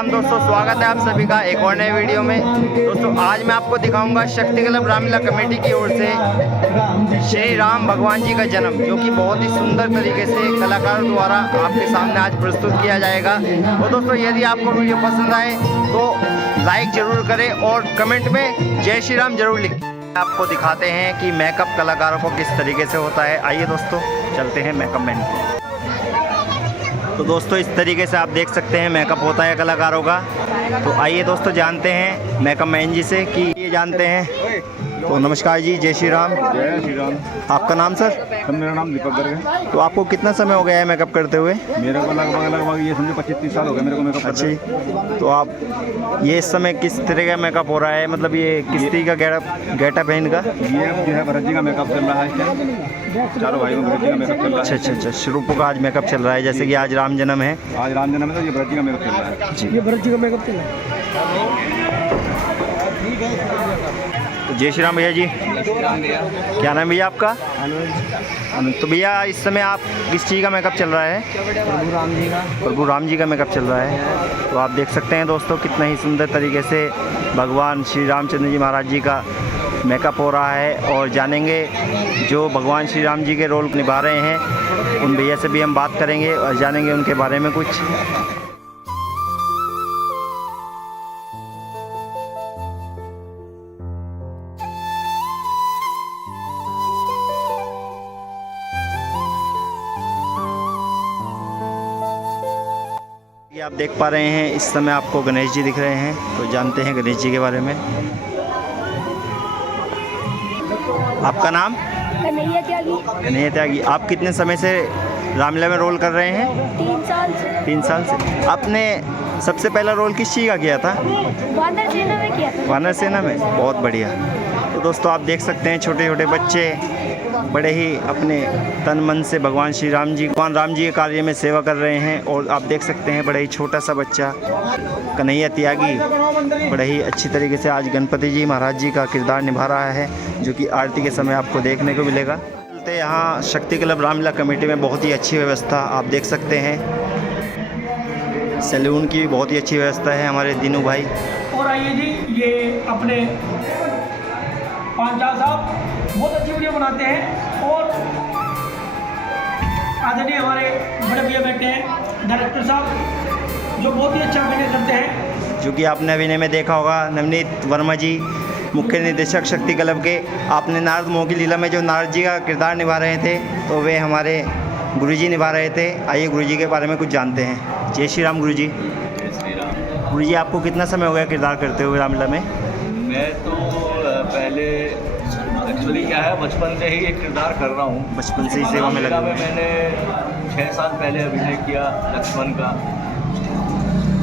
राम दोस्तों, स्वागत है आप सभी का एक और नए वीडियो में। दोस्तों आज मैं आपको दिखाऊंगा शक्ति क्लब रामलीला कमेटी की ओर से श्री राम भगवान जी का जन्म, जो कि बहुत ही सुंदर तरीके से कलाकारों द्वारा आपके सामने आज प्रस्तुत किया जाएगा। और दोस्तों यदि आपको वीडियो पसंद आए तो लाइक जरूर करें और कमेंट में जय श्री राम जरूर लिखें। आपको दिखाते हैं कि मेकअप कलाकारों को किस तरीके से होता है। आइए दोस्तों चलते हैं मेकअप मैन की। तो दोस्तों इस तरीके से आप देख सकते हैं मेकअप होता है कलाकारों का। तो आइए दोस्तों जानते हैं मेकअप मैन जी से कि ये जानते हैं। तो नमस्कार जी, जय श्री राम। जय श्री राम। आपका नाम सर? मेरा नाम दीपक गर्ग है। तो आपको कितना समय हो गया है मेकअप करते हुए? मेरे को लगभग ये समझो 25-30 साल हो गए मेरे को मेकअप करते। अच्छा, तो आप ये इस समय किस तरह का मेकअप हो रहा है, मतलब ये किस तरीके का गेटअप है इनका? ये जो है भरत जी का मेकअप चल रहा है इस टाइम। चारों भाई में भरत जी का मेकअप चल रहा है। अच्छा, स्वरूपों का आज मेकअप चल रहा है। जैसे कि आज राम जन्म है, आज राम जन्म है तो ये भरत जी का मेकअप चल रहा है जी। ये भरत जी का मेकअप चल रहा है। तो जय श्री राम भैया जी। क्या नाम है भैया आपका? अनंत। तो भैया इस समय आप किस चीज़ का मेकअप चल रहा है? प्रभु राम जी का। प्रभु राम जी का मेकअप चल रहा है। तो आप देख सकते हैं दोस्तों कितना ही सुंदर तरीके से भगवान श्री रामचंद्र जी महाराज जी का मेकअप हो रहा है। और जानेंगे जो भगवान श्री राम जी के रोल निभा रहे हैं उन भैया से भी हम बात करेंगे और जानेंगे उनके बारे में कुछ। ये आप देख पा रहे हैं इस समय आपको गणेश जी दिख रहे हैं। तो जानते हैं गणेश जी के बारे में। आपका नाम? कन्हैया त्यागी। कन्हैया त्यागी। आप कितने समय से रामलीला में रोल कर रहे हैं? 3 साल से। 3 साल से। आपने सबसे पहला रोल किस चीज़ का किया था? वानर सेना में किया था। वानर सेना में। बहुत बढ़िया। तो दोस्तों आप देख सकते हैं छोटे छोटे बच्चे बड़े ही अपने तन मन से भगवान राम जी के कार्य में सेवा कर रहे हैं। और आप देख सकते हैं बड़ा ही छोटा सा बच्चा कन्हैया त्यागी बड़े ही अच्छी तरीके से आज गणपति जी महाराज जी का किरदार निभा रहा है, जो कि आरती के समय आपको देखने को मिलेगा। यहाँ शक्ति क्लब रामलीला कमेटी में बहुत ही अच्छी व्यवस्था आप देख सकते हैं। सैलून की भी बहुत ही अच्छी व्यवस्था है हमारे दीनू भाई। और आइए जी, ये अपने पांचाल साहब बहुत अच्छी वीडियो बनाते हैं। और आदरणीय हमारे बड़े भैया बैठे हैं डायरेक्टर साहब, जो बहुत ही अच्छा अभिनय करते हैं। जो कि आपने अभिनय में देखा होगा नवनीत वर्मा जी, मुख्य निर्देशक शक्ति क्लब के। आपने नारद मोह की लीला में जो नारद जी का किरदार निभा रहे थे तो वे हमारे गुरुजी निभा रहे थे। आइए गुरुजी के बारे में कुछ जानते हैं। जय श्री राम गुरुजी। जय श्री राम। गुरुजी आपको कितना समय हो गया किरदार करते हुए रामलीला में? मैं तो पहले एक्चुअली क्या है, बचपन से ही एक किरदार कर रहा हूँ। बचपन से ही सेवा में लगा। मैंने 6 साल पहले अभिनय किया लक्ष्मण का।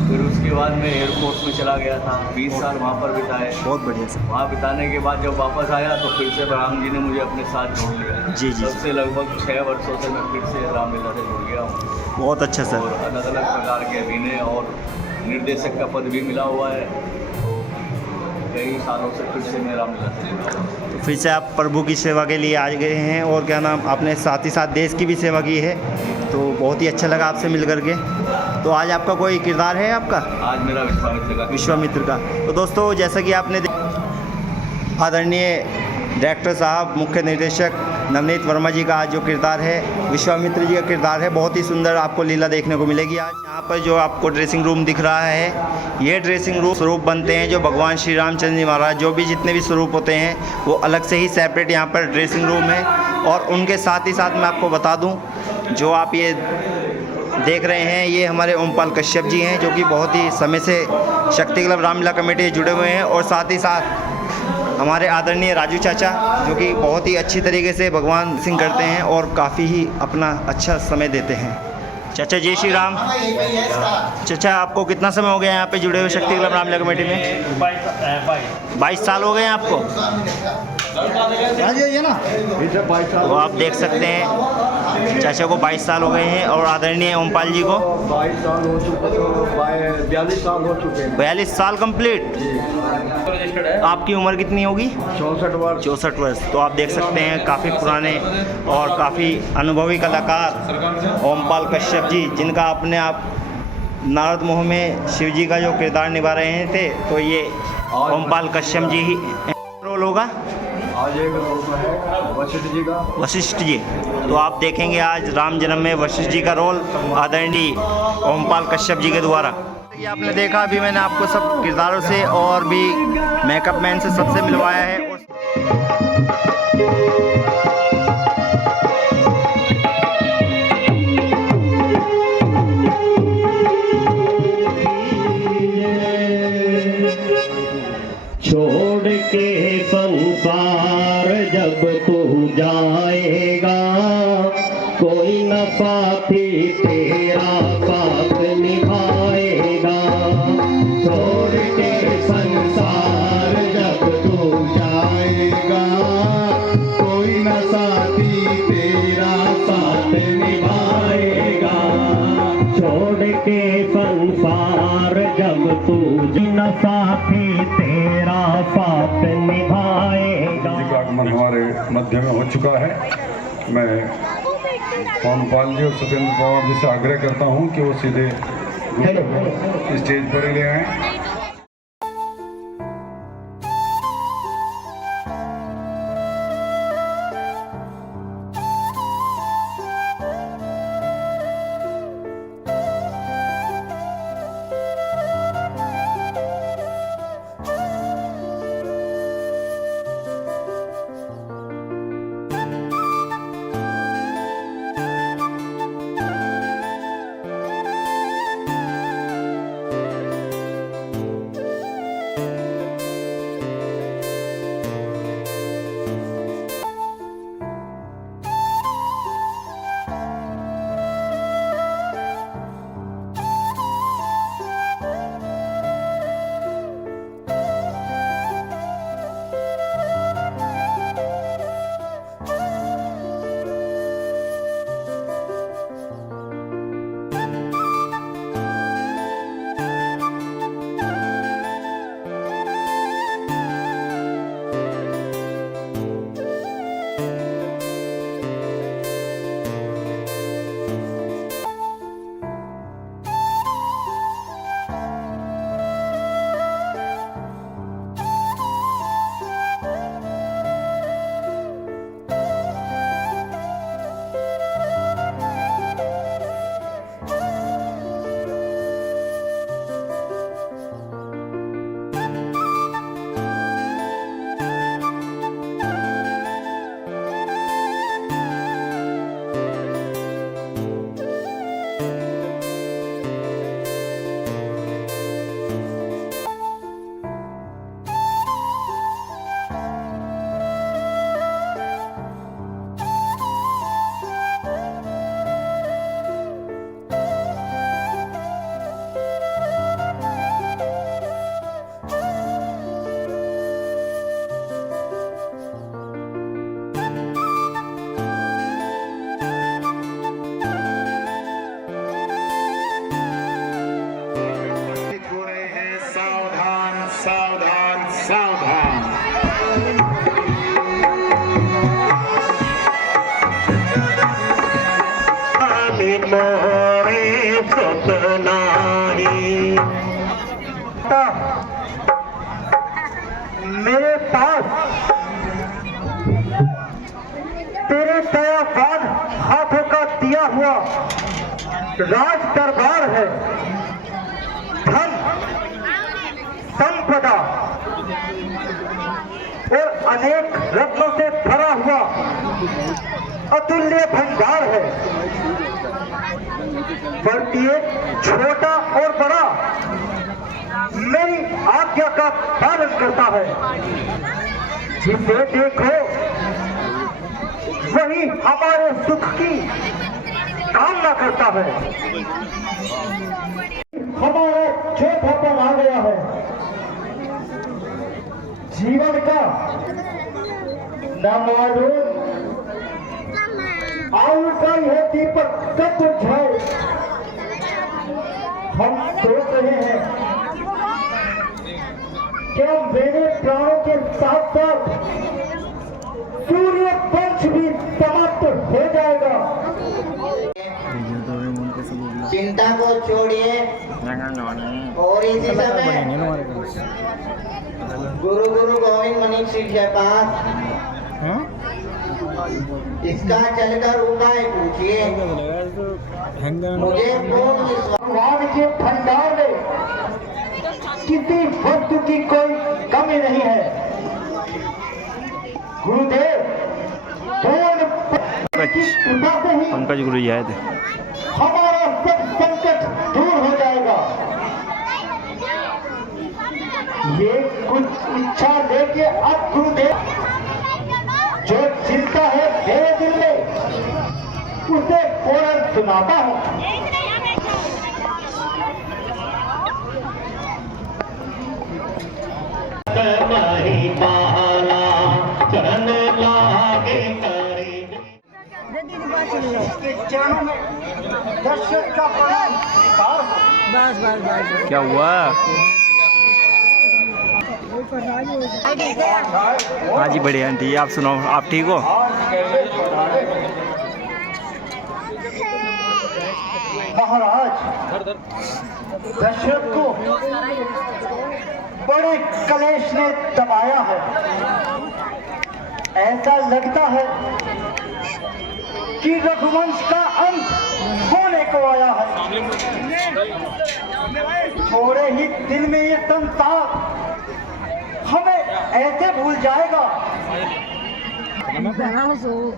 फिर उसके बाद मैं एयरफोर्स में चला गया था, 20 साल वहाँ पर बिताए। बहुत बढ़िया सर। वहाँ बिताने के बाद जब वापस आया तो फिर से राम जी ने मुझे अपने साथ जोड़ लिया। जी जी। तब से लगभग 6 वर्षों से मैं फिर से रामलीला से जुड़ गया हूँ। बहुत अच्छा सर। और अलग अलग प्रकार के अभिनय और निर्देशक का पद भी मिला हुआ है। कई सालों से फिर से मैं रामलीला से जुड़ा हूँ। तो फिर से आप प्रभु की सेवा के लिए आ गए हैं और क्या नाम, आपने साथ ही साथ देश की भी सेवा की है। तो बहुत ही अच्छा लगा आपसे मिल करके। तो आज आपका कोई किरदार है आपका? आज मेरा विश्वामित्र का। तो दोस्तों जैसा कि आपने आदरणीय डायरेक्टर साहब, मुख्य निर्देशक नवनीत वर्मा जी का आज जो किरदार है, विश्वामित्र जी का किरदार है, बहुत ही सुंदर आपको लीला देखने को मिलेगी। आज यहाँ पर जो आपको ड्रेसिंग रूम दिख रहा है, ये ड्रेसिंग रूम स्वरूप बनते हैं जो भगवान श्री रामचंद्र जी महाराज, जो भी जितने भी स्वरूप होते हैं वो अलग से ही सेपरेट यहाँ पर ड्रेसिंग रूम है। और उनके साथ ही साथ मैं आपको बता दूँ, जो आप ये देख रहे हैं ये हमारे ओमपाल कश्यप जी हैं, जो कि बहुत ही समय से शक्ति क्लब रामलीला कमेटी से जुड़े हुए हैं। और साथ ही साथ हमारे आदरणीय राजू चाचा, जो कि बहुत ही अच्छी तरीके से भगवान सिंह करते हैं और काफ़ी ही अपना अच्छा समय देते हैं। चाचा जय श्री राम। चाचा आपको कितना समय हो गया यहाँ पे जुड़े हुए शक्ति क्लब रामलीला कमेटी में? 22 साल हो गए हैं आपको। तो आप देख सकते हैं चाचा को 22 साल हो गए हैं और आदरणीय ओमपाल जी को 22 साल हो चुके, तो 42 साल हो चुके हैं। 42 साल कंप्लीट। आपकी उम्र कितनी होगी? 64 वर्ष। 64 वर्ष। तो आप देख सकते हैं काफ़ी पुराने और काफ़ी अनुभवी कलाकार ओमपाल कश्यप जी, जिनका अपने आप नारद मोह में शिव जी का जो किरदार निभा रहे थे, तो ये ओमपाल कश्यप जी ही रोल होगा। आज एक रोल है वशिष्ठ जी का। वशिष्ठ जी, तो आप देखेंगे आज राम जन्म में वशिष्ठ जी का रोल आदरणीय ओमपाल कश्यप जी के द्वारा। ये आपने देखा, अभी मैंने आपको सब किरदारों से और भी मेकअप मैन से सबसे मिलवाया है। छोड़ के संसार जब तू जाएगा, कोई न साथी तेरा साथ निभाएगा। छोड़ के संसार जब तू जाएगा, कोई न साथी तेरा साथ निभाएगा। छोड़ के संसार जब तू न साथी तेरा साथ निभाएगा। जी का आगमन हमारे मध्य में हो चुका है। मैं ओमपाल जी और सत्येंद्र पवार जी से आग्रह करता हूं कि वो सीधे स्टेज पर ले आएं। मेरे पास तेरे दयावान हाथों का दिया हुआ राज दरबार है। धन संपदा और अनेक रत्नों से भरा हुआ अतुल्य भंडार है। प्रत्येक छोटा और बड़ा मेरी आज्ञा का पालन करता है। जिसे देखो वही हमारे सुख की कामना करता है। हमारा जो भवन आ गया है, जीवन का नामालूम आयु का यह दीपक कब बुझाए। हम सोच रहे हैं क्या मेरे प्राणों के साथ साथ सूर्य वंश भी समाप्त हो जाएगा। चिंता को छोड़िए, और इसी समय गुरु गोविंद मनीष सिंह के पास इसका चलकर उपाय पूछिए। मुझे भगवान के भंडार में किसी वस्तु की कोई कमी नहीं है। गुरुदेव कृपा से ही पंकज गुरु जी आए थे। हमारा सब संकट दूर हो जाएगा। ये कुछ इच्छा लेके अब गुरुदेव जो चिंता है मेरे दिल में उसे फौरन सुनाता हूँ। चरणों में दर्शक का क्या हुआ? हाँ जी बढ़िया आंटी, आप सुनाओ, आप ठीक हो? महाराज दशरथ को बड़े कलेश ने दबाया है। ऐसा लगता है कि रघुवंश का अंत होने को आया है। थोड़े ही दिन में ये संसार हमें ऐसे भूल जाएगा।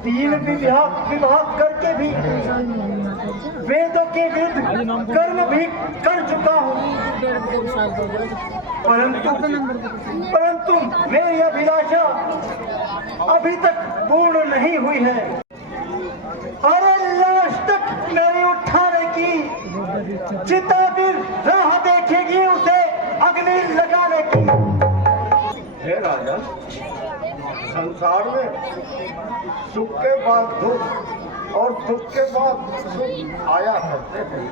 तीन विवाह करके भी वेदों के विरुद्ध कर्म भी कर चुका हूँ, परंतु मेरी अभिलाषा अभी तक पूर्ण नहीं हुई है। अरे लाश तक मेरी उठाने की चिता भी राह देखेगी उसे अग्नि लगाने की। हे राजा, संसार में सुख के बाद दुख और दुख के बाद सुख आया करते हैं।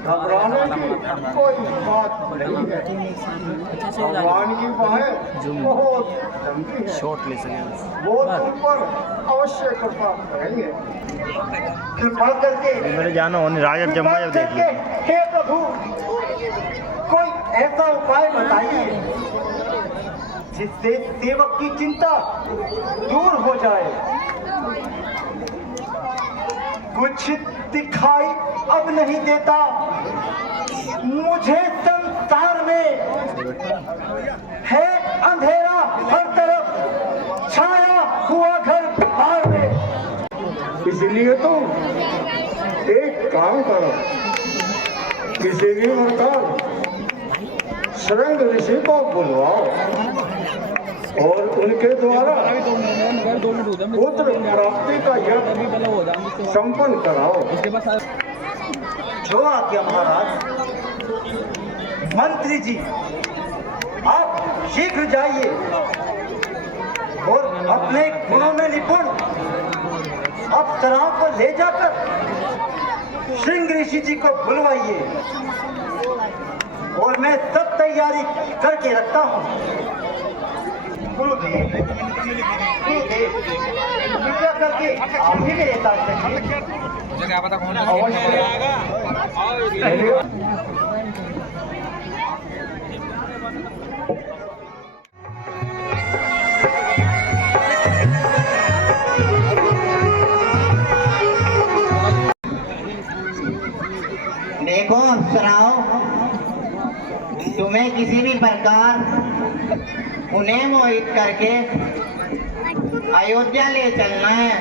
घबराने की कोई बात नहीं है। भगवान की बाहें बहुत लंबी है, वो तुम पर अवश्य कृपा करेंगे। कृपा करके मेरे जानो राजा जम्मा जब देख लिया। हे प्रभु, कोई ऐसा उपाय बताइए जिससे सेवक की चिंता दूर हो जाए। कुछ दिखाई अब नहीं देता मुझे संसार में, है अंधेरा हर तरफ, छाया हुआ घर बाहर में। इसलिए तो एक काम करो, किसी भी प्रकार शृंग ऋषि को बुलवाओ और उनके द्वारा पुत्र प्राप्ति का यज्ञ संपन्न कराओ। जो आज्ञा महाराज। मंत्री जी, आप शीघ्र जाइए और अपने गुणों में निपुण अप्सराओं को ले जाकर श्रृंग ऋषि जी को बुलवाइए और मैं सब तैयारी करके रखता हूँ। गुरुदेव, गुरुदेव, कृपया करके आप ही मेरे साथ चलिए। देखो अप्सराओ, तुम्हें किसी भी प्रकार उन्हें मोहित करके अयोध्या ले चलना है।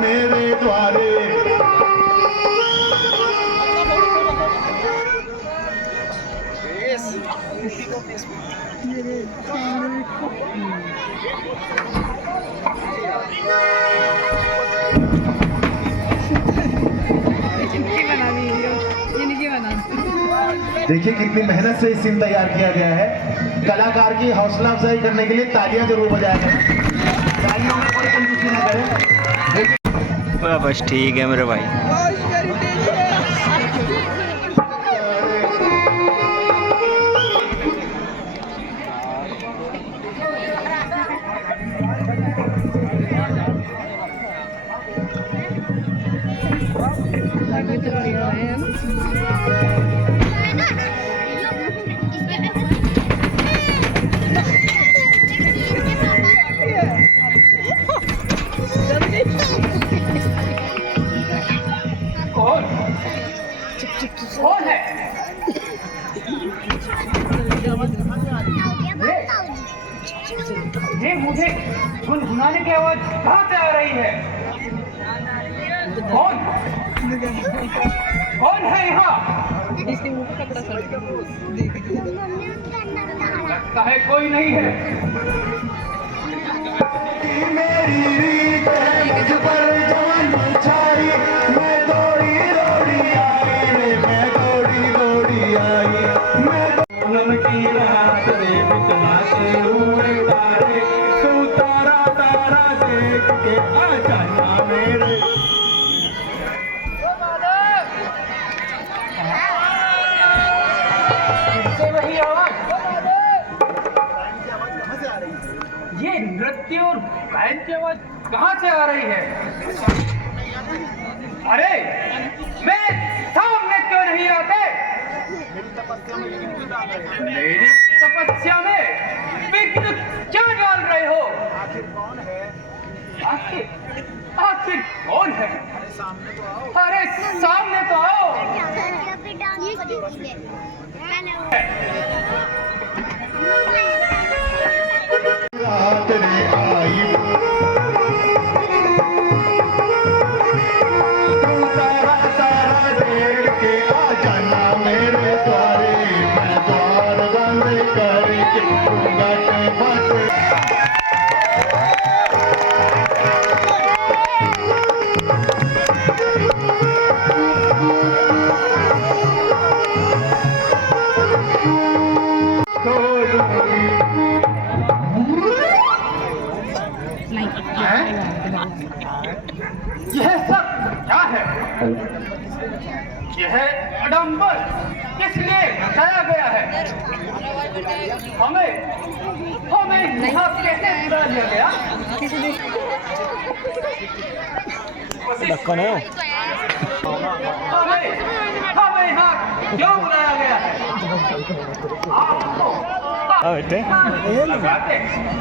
मेरे द्वारे देखिए कितनी मेहनत से ये सीन तैयार किया गया है। कलाकार की हौसला अफजाई करने के लिए तालियां जरूर बजाया करें। तालियों में कोई कंजूसी ना करें। बस ठीक है मेरे भाई। कौन है? ये मुझे गुनगुनाने की आवाज कहाँ से आ रही है? कौन है यहाँ? लगता है कोई नहीं है। मेरी रीत है मुझ पर जान छाई, मैं दौड़ी दौड़ी आई रे, मैं दौड़ी दौड़ी आई, मैं पूनम की रात रे बितलाते हुए तारे, तू तारा तारा देख के आ जाना मेरे। वही आवाज, ये नृत्य और गायन की आवाज कहाँ से आ रही है? अरे मेरे सामने क्यों नहीं आते? मेरी तपस्या में विघ्न क्या डाल रहे हो? आखिर कौन है? अरे सामने तो आओ। रात रे आई, तू तारा तारा देख के आ जाना मेरे द्वारे, मैं द्वार बंद करके घूंघट मत। यह सब क्या है? यह आडंबर किस लिए रचाया गया है? हमें यहाँ कैसे बुला लिया गया? हमें यहाँ क्यों बुलाया गया है?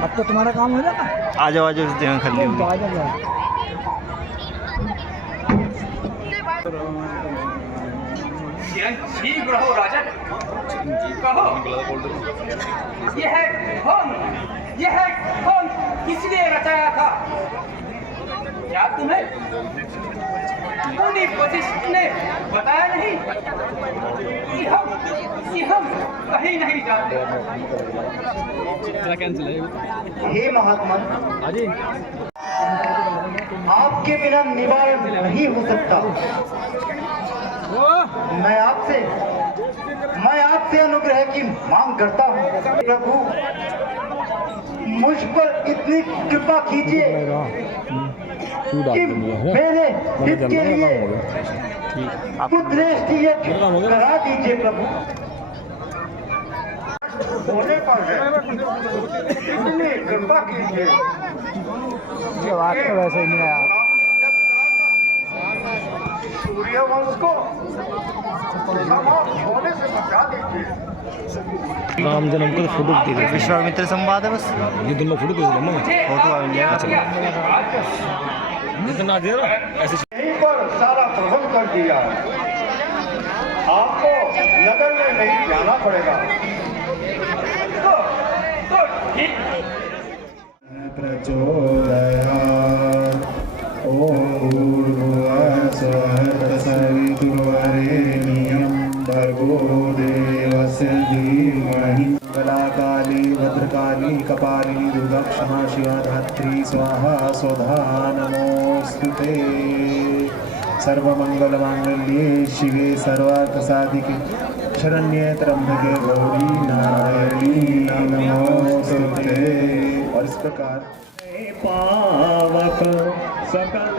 अब तो तुम्हारा काम हो जाता। आ जाओ इस जगह कर ली। चिरंजीव रहो राजन। कहो यह कौन किसलिए रचाया था? क्या तुम्हें मुनि वशिष्ठ ने बताया नहीं कि हम कहीं नहीं जाते? हे महात्मा, आपके बिना निवारण नहीं हो सकता। मैं आपसे अनुग्रह की मांग करता हूँ। प्रभु मुझ पर इतनी कृपा कीजिए कि मेरे हित के लिए पुत्रश्री करा दीजिए प्रभु। होने पर है, इतनी कृपा कीजिए। बात तो वैसे ही नहीं आया। सूर्यवंश को समाप्त होने से बचा दीजिए। राम जन्म को फोटो दे दे। विश्वामित्र संवाद है बस। ये दोनों फोटो दे दे। फोटो आ गया। इतना देर ऐसे यहीं पर सारा प्रबंध कर दिया है। आपको नगर में नहीं जाना पड़ेगा। प्रचोदयात् ओम भूर्भुवः स्वः तत्सवितुर्वरेण्यं भर्गो देवस्य धीमहि। मंगलाकाली भद्रकाली कपाली दुर्गा क्षमा शिवा धात्री स्वाहा स्वधा नमोस्तुते। सर्वमंगलमांगल्ये शिवे सर्वार्थसाधिके शरण्ये त्र्यंबके गौरी नारायणी नमोस्तुते। और इस प्रकार पावक सकल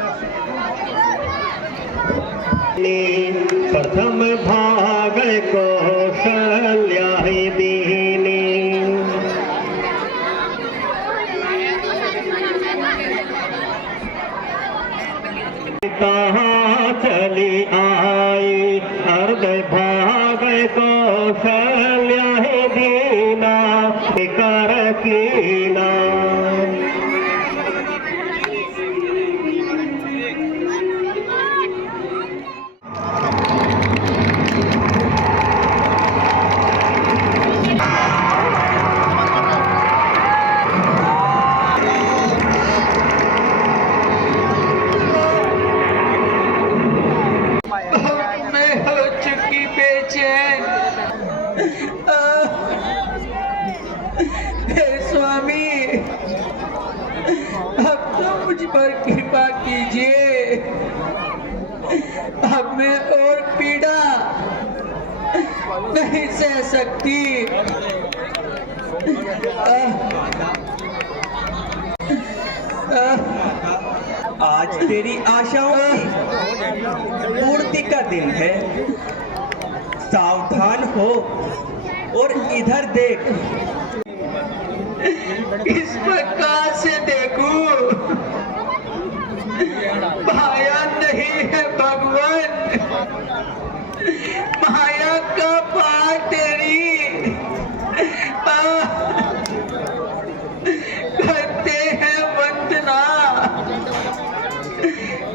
प्रथम भाग कौशल्या दीनी कहाँ चली आई अर्ध भाग कौशल्या दीना कर कीना। मैं हो चुकी बेचैन। हे स्वामी, अब तो मुझ पर कृपा कीजिए। अब मैं और पीड़ा नहीं सह सकती। आज तेरी आशाओं की पूर्ति का दिन है। सावधान हो और इधर देख। इस प्रकार से देखूं, माया नहीं है भगवान, माया का पार तेरी। करते हैं वंदना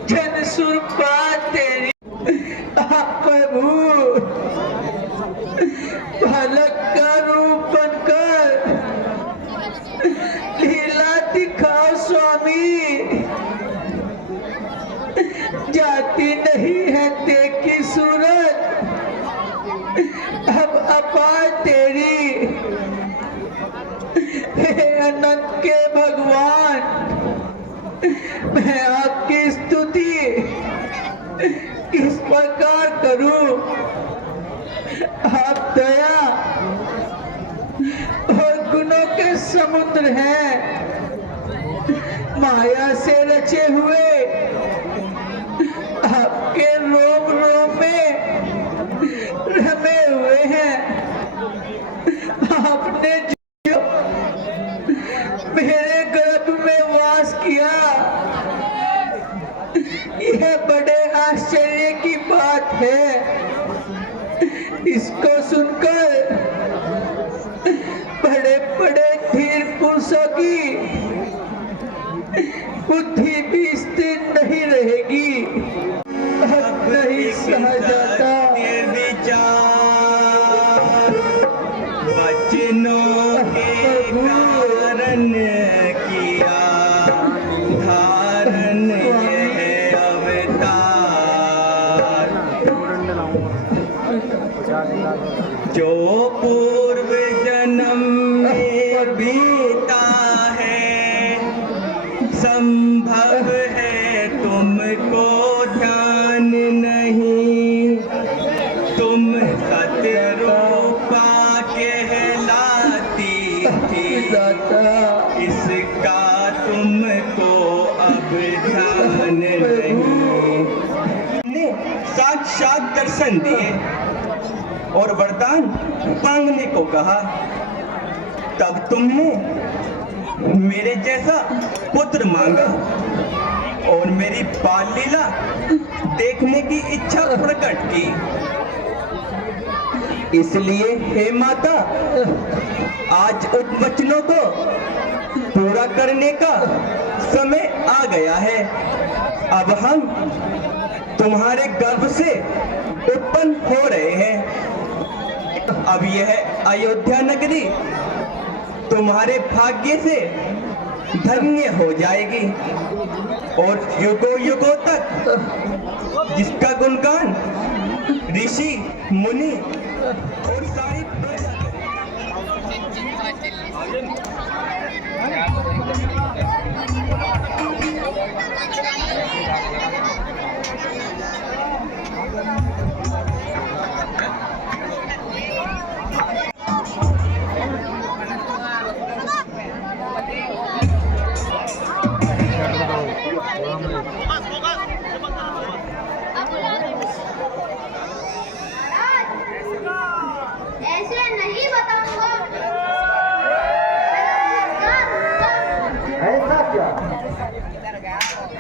जन सुरपा तेरी। प्रभु बालक का रूप बनकर लीला दिखाओ स्वामी। जाती नहीं है देखी सूरत अब अपार तेरी। हे अनंत के भगवान, मैं आपकी स्तुति किस प्रकार करूं। आप दया और गुणों के समुद्र हैं। माया से रचे हुए आपके रोम रोम में रमे हुए हैं। आपने जो मेरे गर्भ में वास किया, यह बड़े आश्चर्य की बात है। इसको सुनकर बड़े बड़े धीर पुरुषों की बुद्धि भी स्थिर नहीं रहेगी। अब नहीं सहा जाता। वचनों के कारण किया धारण यह अवतार। जो पूर्व जन्म में बीता है, संभव है तुमको ध्यान नहीं। तुम सतरूपा कहलाती थी, इसका तुमको अब ध्यान नहीं। ने साक्षात दर्शन दिए और वरदान मांगने को कहा, तब तुमने मेरे जैसा पुत्र मांगा और मेरी बाल लीला देखने की इच्छा प्रकट की। इसलिए हे माता, आज उन वचनों को पूरा करने का समय आ गया है। अब हम तुम्हारे गर्भ से उत्पन्न हो रहे हैं। अब यह अयोध्या नगरी तुम्हारे भाग्य से धन्य हो जाएगी और युगों युगों तक जिसका गुणगान ऋषि मुनि और सारी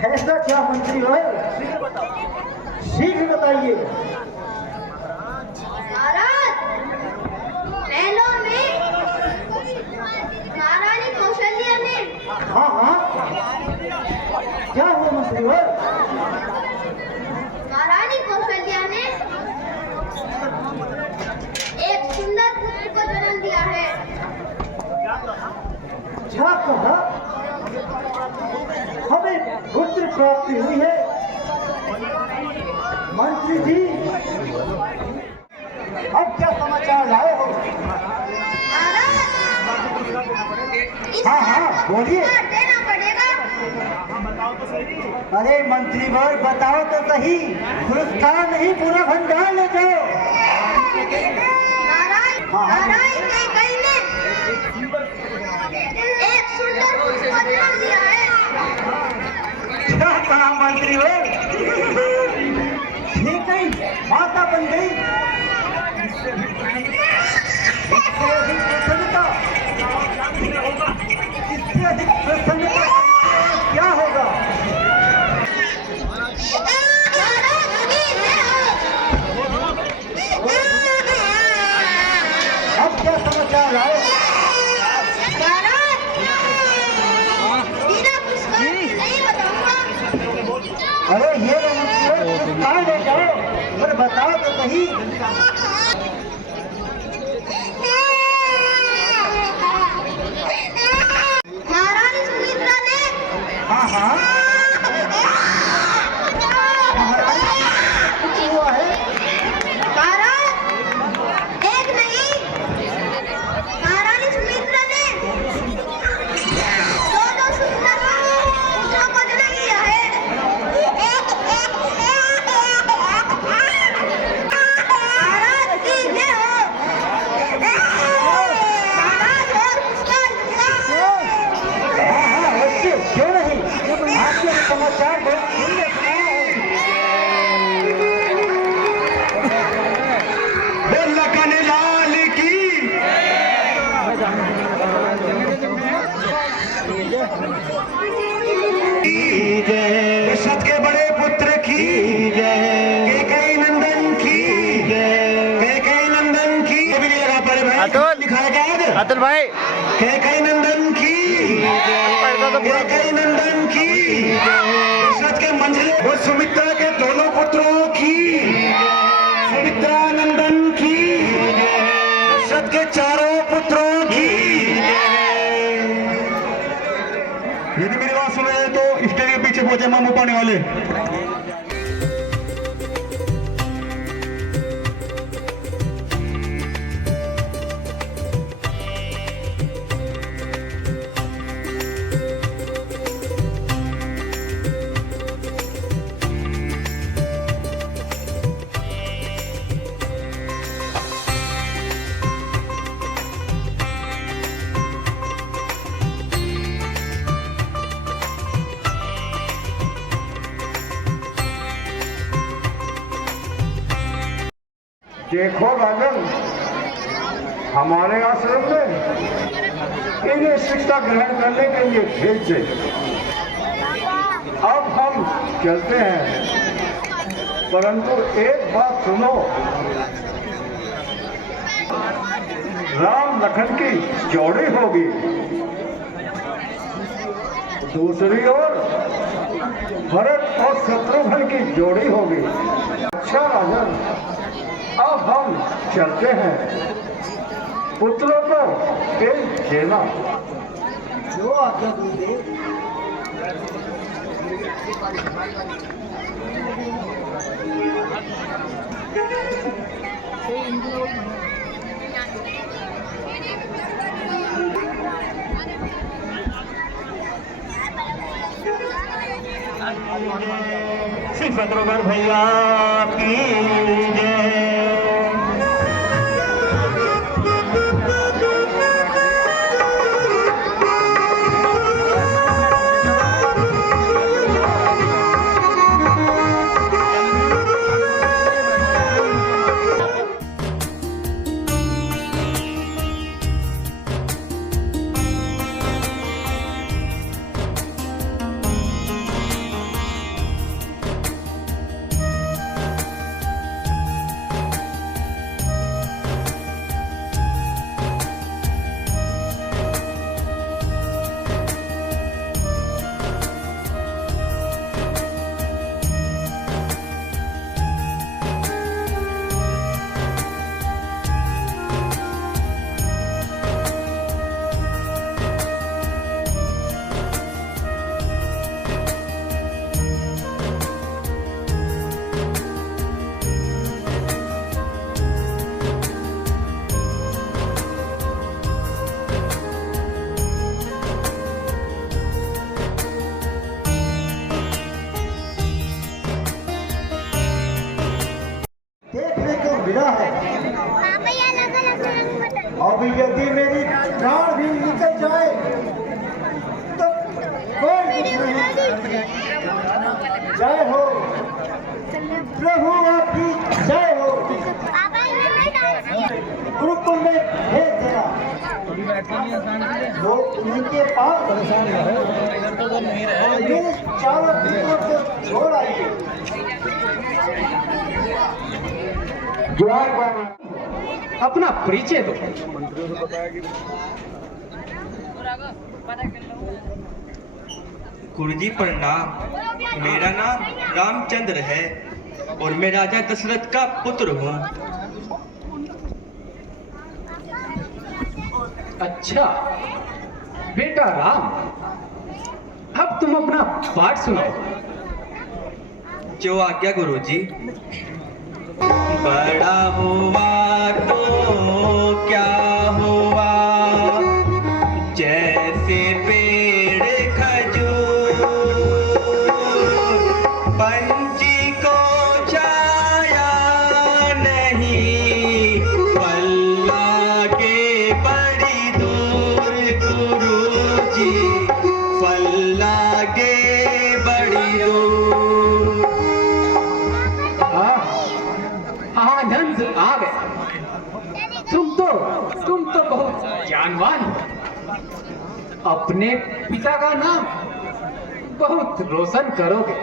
ऐसा क्या मंत्री हो? शीघ्र बताइए। महलों में महारानी कौशल्या ने हाँ हाँ, क्या हुआ मंत्री हो? महारानी कौशल्या ने एक सुंदर पुत्र को जन्म दिया है। क्या कहा? हमें पुत्र प्राप्ति हुई है। मंत्री जी, अब क्या समाचार लाए हो? हाँ हाँ, बोलिए। देना पड़ेगा। अरे मंत्री वर, बताओ तो सही। पुरस्कार नहीं, पूरा भंडार ले जाओ। नारायण के कई ने एक सुंदर पुत्र को जन्म दिया है। क्या कहा मंत्री वर? ठीक है, माता बन गई। इससे अधिक प्रसन्नता, इससे अधिक प्रसन्नता क्या होगा? अब क्या समाचार लाए? बिना पुरस्कार के नहीं बताऊंगा। अरे ये पुरस्कार ले जाओ, पर बताओ तो सही। महारानी सुमित्रा ने हाँ हाँ, महारानी कुछ हुआ है? महाराज एक नहीं, महारानी सुमित्रा ने दो सुंदर पुत्रों को जन्म दिया है। महाराज की जय हो। महाराज और पुरस्कार दूंगा। हाँ हाँ, अवश्य, क्यों नहीं। आपके समाचार बहुत सुंदर सुनाए हैं। लखन लाल की जय, दशरथ के बड़े पुत्र की जय, कैकेयी नंदन की जय, कैकेयी नंदन की। ये भी नहीं लगा पड़े भाई, अतुल। लिखा है क्या? अतुल भाई, कैकेयी नंदन की कैकेयी नंदन की, दशरथ के मंझले वो सुमित्रा के दोनों पुत्रों की, सुमित्रा नंदन की, दशरथ के चारों पुत्रों की। यदि मेरी बात सुन रहे हैं तो स्टेज के पीछे पहुंचे मामू पानी वाले। देखो राजन, हमारे आश्रम में इन्हें शिक्षा ग्रहण करने के लिए भेज दे। अब हम चलते हैं, परंतु एक बात सुनो। राम लखन की जोड़ी होगी, दूसरी ओर भरत और शत्रुघ्न की जोड़ी होगी। अच्छा राजन, अब हम चलते हैं। पुत्रों को तेज देना। जो आज्ञा गुरुदेव। श्री शत्रुघ्न भैया की जय। अब यदि मेरी प्राण भी निकल जाए तो कोई दुख नहीं। जय हो प्रभु, आपकी जय हो। गुरुकुल में भेज देना, लोग उन्हीं के पास मेरे चारों पुत्रों को छोड़ आइए। अपना परिचय दो। गुरुजी प्रणाम। मेरा नाम रामचंद्र है और मैं राजा दशरथ का पुत्र हूँ। अच्छा बेटा राम, अब तुम अपना पाठ सुनाओ। जो आज्ञा गुरुजी। बड़ा हुआ तो क्या हुआ, जैसे पेड़ खजूर, पंछी को छाया नहीं, फल लागे बड़ी दूर गुरुजी, फल लागे बड़ी दूर। आनंद आ गया। तुम तो बहुत ज्ञानवान हो। अपने पिता का नाम बहुत रोशन करोगे।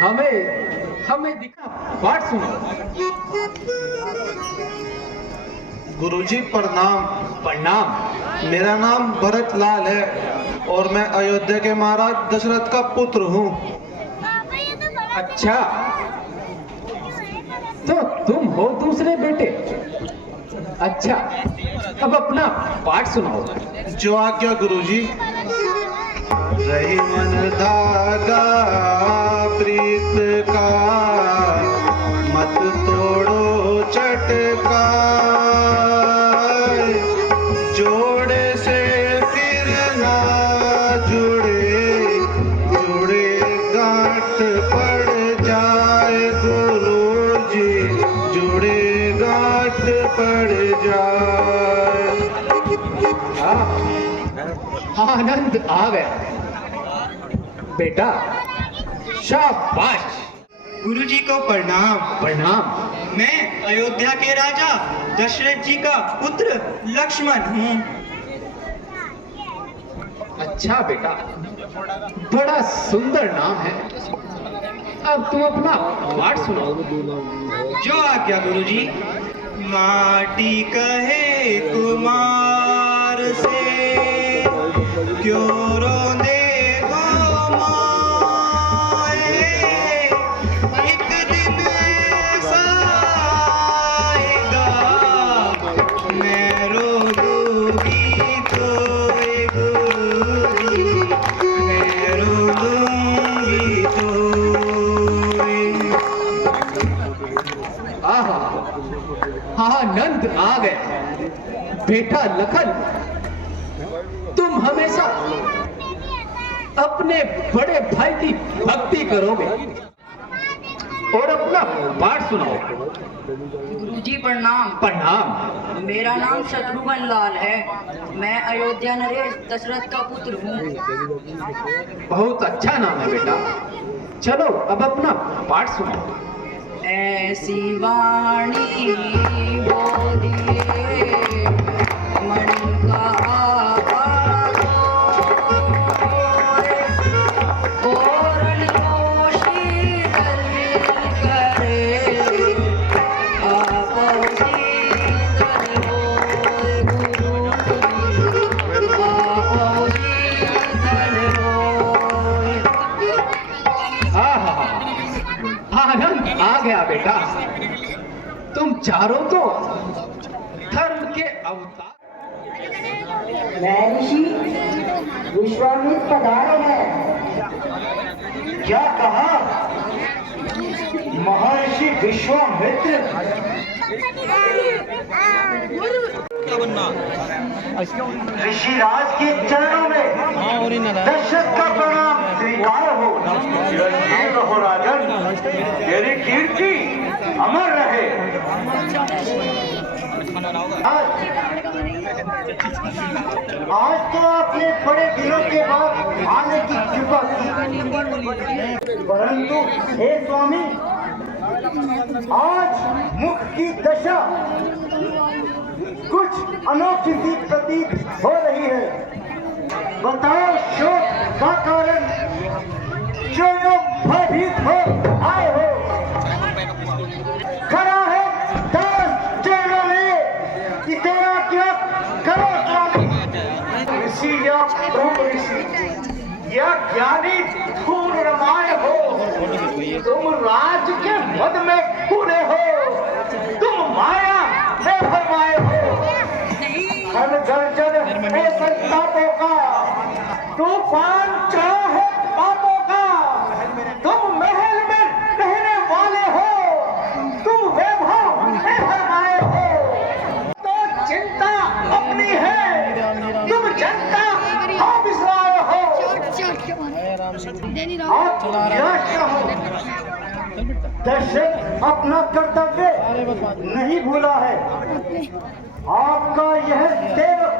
हमें दिखा पाठ सुनाओ। गुरुजी प्रणाम। प्रणाम। मेरा नाम भरत लाल है और मैं अयोध्या के महाराज दशरथ का पुत्र हूँ। अच्छा, तो तुम हो दूसरे बेटे। अच्छा, अब अपना पाठ सुनाओ। जो आज्ञा गुरुजी। रही मन धागा प्रीत का, मत तोड़ो चटका, जोड़े से फिर ना जुड़े, जुड़े गांठ पड़ जाए गुरुजी, जुड़े गांठ पड़ जाए। आनंद आ गया बेटा, शाबाश। गुरुजी को प्रणाम। प्रणाम। मैं अयोध्या के राजा दशरथ जी का पुत्र लक्ष्मण हूँ। अच्छा बेटा, बड़ा सुंदर नाम है। अब तुम अपना पाठ सुनाओ। जो आज्ञा गुरुजी। माटी कहे कुमार से, क्यों रोंदे गो माए, एक दिन ऐसा आएगा, मैं रोऊंगी तो गुरुजी, मैं रोऊंगी तो। आनंद आ गया बेटा लखन, तुम हमेशा अपने बड़े भाई की भक्ति करोगे। और अपना पाठ सुनाओ। गुरुजी प्रणाम। प्रणाम। मेरा नाम शत्रुघ्न लाल है। मैं अयोध्या नरेश दशरथ का पुत्र हूँ। बहुत अच्छा नाम है बेटा। चलो अब अपना पाठ सुनाओ। ऐसी वाणी बोलिए मन का आभार होए, और को शीतल करे, आपो शीतल होए गुरुजी, आपो शीतल होए। आनंद आ गया बेटा, तुम चारों तो धर्म के अवतार। महर्षि विश्वामित्र पधारे हैं। क्या कहा? महर्षि विश्वामित्र। ऋषिराज के चरणों में दशरथ का प्रणाम स्वीकार हो। चिरंजीव रहो राजन, तेरी कीर्ति अमर रहे। आज तो आपने बड़े दिनों के बाद आने की कृपा की, परंतु हे स्वामी, आज मुख की दशा कुछ अनोखी सी प्रतीत हो रही है। बताओ शोक का कारण, जो योग भयभीत हो आए हो। खड़ा है दास चरणों में कि तेरा क्या करो स्वामी। ऋषि या ब्रह्म ऋषि या ज्ञानी धूल रमाए हो, तुम राज के मद में पूरे हो, तुम माया में फरमाए हो। हर गर्जन है संतापों का, तूफान चाहे पापों का, तुम महल में रहने वाले हो, तुम वैभव में फरमाए हो। तो चिंता अपनी है, तुम जनता हो बिसराए हो। आप निराश न हो, दशरथ अपना कर्तव्य नहीं भूला है। आपका यह सेवक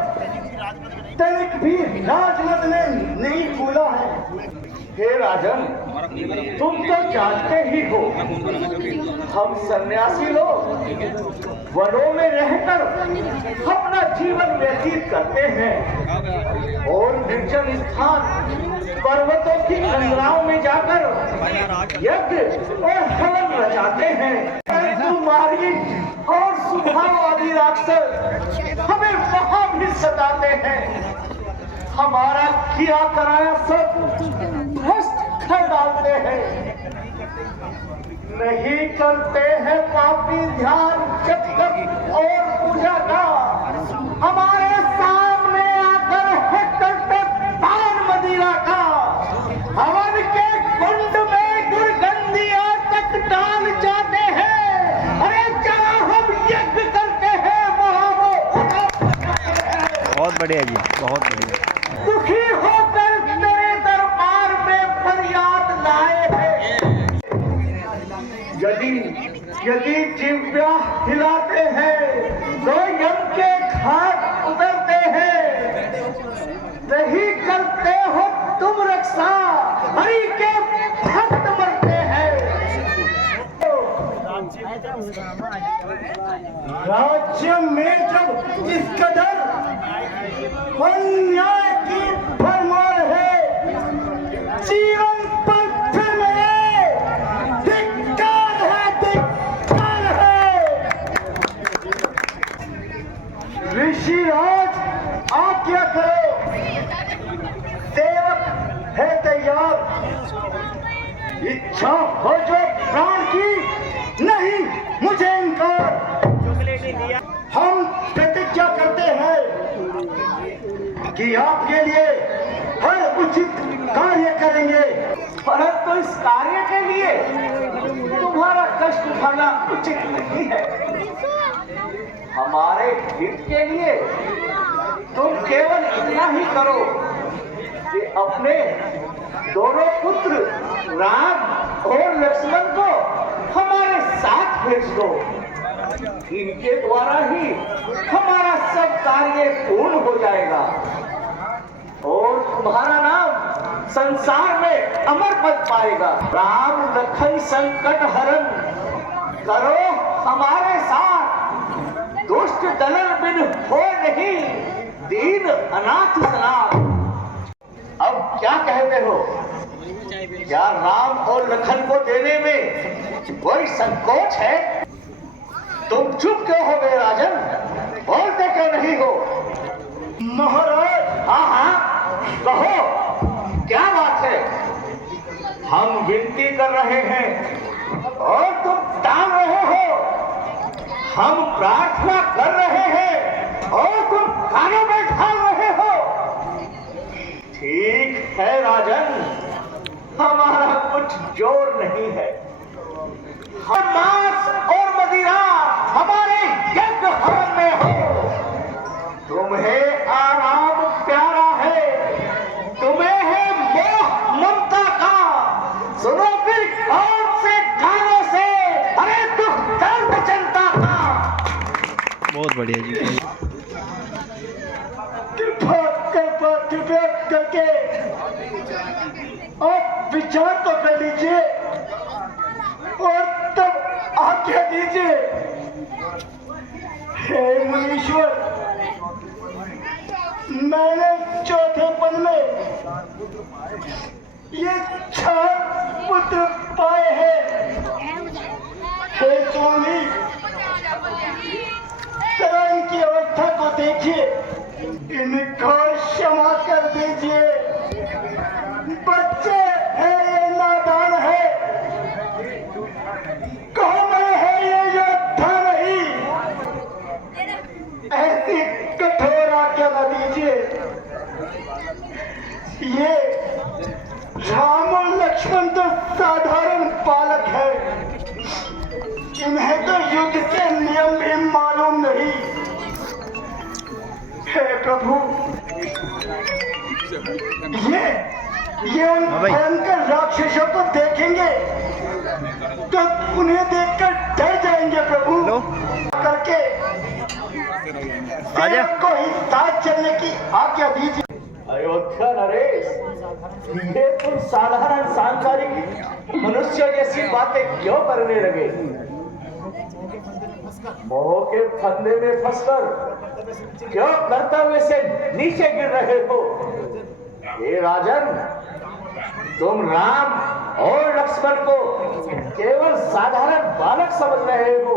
तनिक भी राजमत में नहीं भूला है। हे राजन, तुम तो जानते ही हो, हम सन्यासी लोग वनों में रहकर अपना जीवन व्यतीत करते हैं और निर्जन स्थान पर्वतों की कंदराओं में जाकर यज्ञ और हवन रचाते हैं। कुमारी और सुभावादी राक्षस हमें वहां भी सताते हैं, हमारा किया कराया सब भ्रष्ट कर डालते हैं। नहीं करते हैं पापी ध्यान जब तक और पूजा का, हमारे सामने आकर है करते पान मदिरा का। हवन के कुंड में दुर्गंधियां तक डाल जाते हैं। अरे जहाँ हम यज्ञ करते हैं वहाँ वो बहुत बढ़िया जी, बहुत बढ़िया। दुखी होकर तेरे दरबार में फरियाद लाए हैं। यदि जिव्या हिलाते हैं तो यम के घाट उतरते हैं। नहीं करते हो तुम रक्षा, हरि के भक्त मरते हैं। राज्य में जब इस कदर अन्याय की भरमार है, जीवन पर फिर मेरे धिक्कार है। ऋषि राज आज्ञा करो, सेवक है तैयार। इच्छा हो जो प्राण की, नहीं मुझे इनकार। हम प्रतिज्ञा करते हैं कि आपके लिए हर उचित कार्य करेंगे, परंतु इस कार्य के लिए तुम्हारा कष्ट उठाना उचित नहीं है। हमारे हित के लिए तुम केवल इतना ही करो कि अपने दोनों पुत्र राम और लक्ष्मण को हमारे साथ भेज दो। इनके द्वारा ही हमारा सब कार्य पूर्ण हो जाएगा और तुम्हारा नाम संसार में अमर पद पाएगा। राम लखन संकट हरण करो हमारे साथ, दुष्ट दलन बिन हो नहीं, दीन अनाथ सनाथ। अब क्या कहते हो? क्या राम और लखन को देने में कोई संकोच है? तुम चुप क्यों हो गए राजन? बोलते क्यों नहीं हो? महाराज, हाँ कहो, क्या बात है? हम विनती कर रहे हैं और तुम टाल रहे हो। हम प्रार्थना कर रहे हैं और तुम कानों में ढाल रहे हो। ठीक है राजन, हमारा कुछ जोर नहीं है। हम मांस और मदिरा हमारे यज्ञ हवन में हो। तुम्हें आराम प्यारा है, तुम्हें है मोह ममता का। सुनो फिर कौन से कानों से, अरे दुख दर्द जनता का। बहुत बढ़िया जी। कृपया करके आप विचार तो कर लीजिए और तब आज्ञा दीजिए। हे मुनीश्वर, मैंने चौथे पद में ये 4 पुत्र पाए हैं। हे स्वामी, जरा इनकी अवस्था को देखिए, इनको क्षमा कर दीजिए। बच्चे हैं, ये नादान है, कौन है ये योद्धा नहीं। ऐसी कठोर आज्ञा न दीजिए। ये राम और लक्ष्मण तो साधारण बालक है, इन्हें तो युद्ध के नियम भी मालूम नहीं। हे प्रभु, ये उन भयंकर राक्षसों को देखेंगे तो उन्हें देखकर डर जाएंगे प्रभु। करके सेवक को ही साथ चलने की आज्ञा दीजिए। अयोध्या नरेश, ये तुम साधारण सांसारिक मनुष्य जैसी बातें क्यों करने लगे? मोह के फंदे में फंसकर क्यों कर्तव्य से नीचे गिर रहे हो? हे राजन, तुम राम और लक्ष्मण को केवल साधारण बालक समझ रहे हो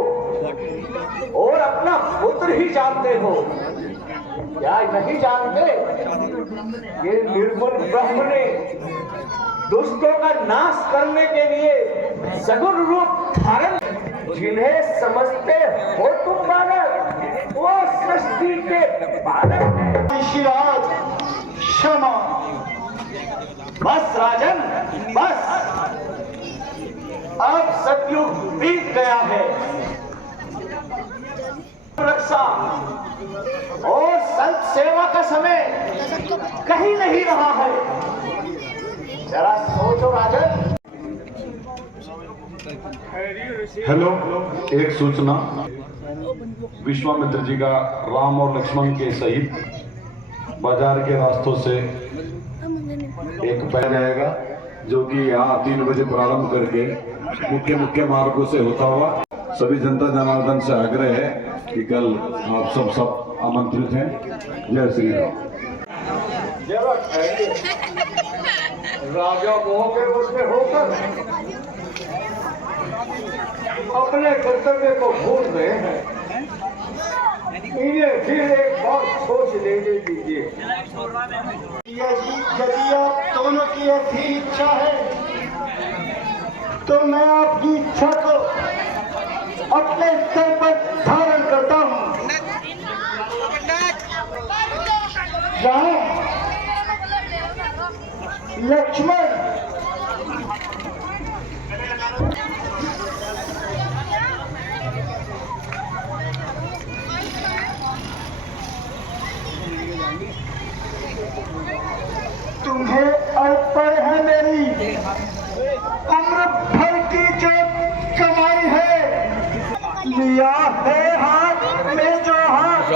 और अपना पुत्र ही जानते हो। क्या नहीं जानते ये निर्गुण ब्रह्म ने दुष्टों का नाश करने के लिए सगुण रूप धारण, जिन्हें समझते हो तुम बालक, वो सृष्टि के बालक हैं। शिराज, क्षमा। बस राजन, बस, अब सतयुग बीत गया है। रक्षा और संत सेवा का समय कहीं नहीं रहा है। जरा सोचो राजन। हेलो, एक सूचना। विश्वामित्र जी का राम और लक्ष्मण के सहित बाजार के रास्तों से एक पैर जाएगा, जो कि यहाँ 3 बजे प्रारंभ करके मुख्य मार्गों से होता हुआ सभी जनता जनार्दन से आग्रह है कि कल आप सब आमंत्रित हैं। जय श्री राम। राजा मोह के वश में होकर अपने कर्तव्य को भूल रहे हैं। इन्हें फिर एक बार सोच लेने दीजिए। यदि आप दोनों की ऐसी इच्छा है तो मैं आपकी इच्छा को अपने सर पर धारण करता हूँ। राम, लक्ष्मण, तुम्हें अर्पण है मेरी उम्र भर की जो कमाई है। लिया है हाथ में जो हाथ,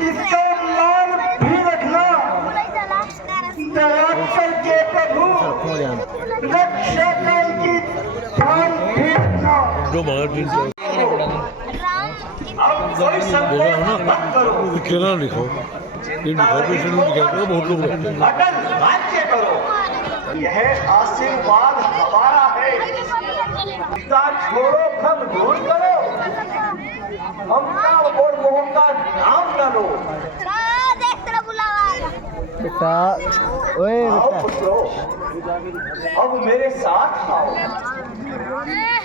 इसका मान भी रखना। दया करके प्रभु रक्षा की ध्यान भी रखना। अब कोई संदेह मत करो। केना लिखो, बहुत लोग रहते हैं। अटल राज्य करो, यह आशीर्वाद हमारा है। पिता छोड़ो, भ्रम दूर करो, ममता और मोह का नाम न लो। आओ पुत्रों, अब मेरे साथ आओ।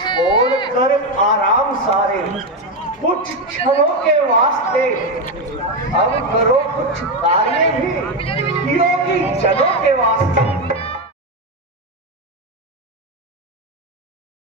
छोड़ कर आराम सारे कुछ क्षणों के वास्ते अब करो कुछ कार्य भी योगी जनों के वास्ते।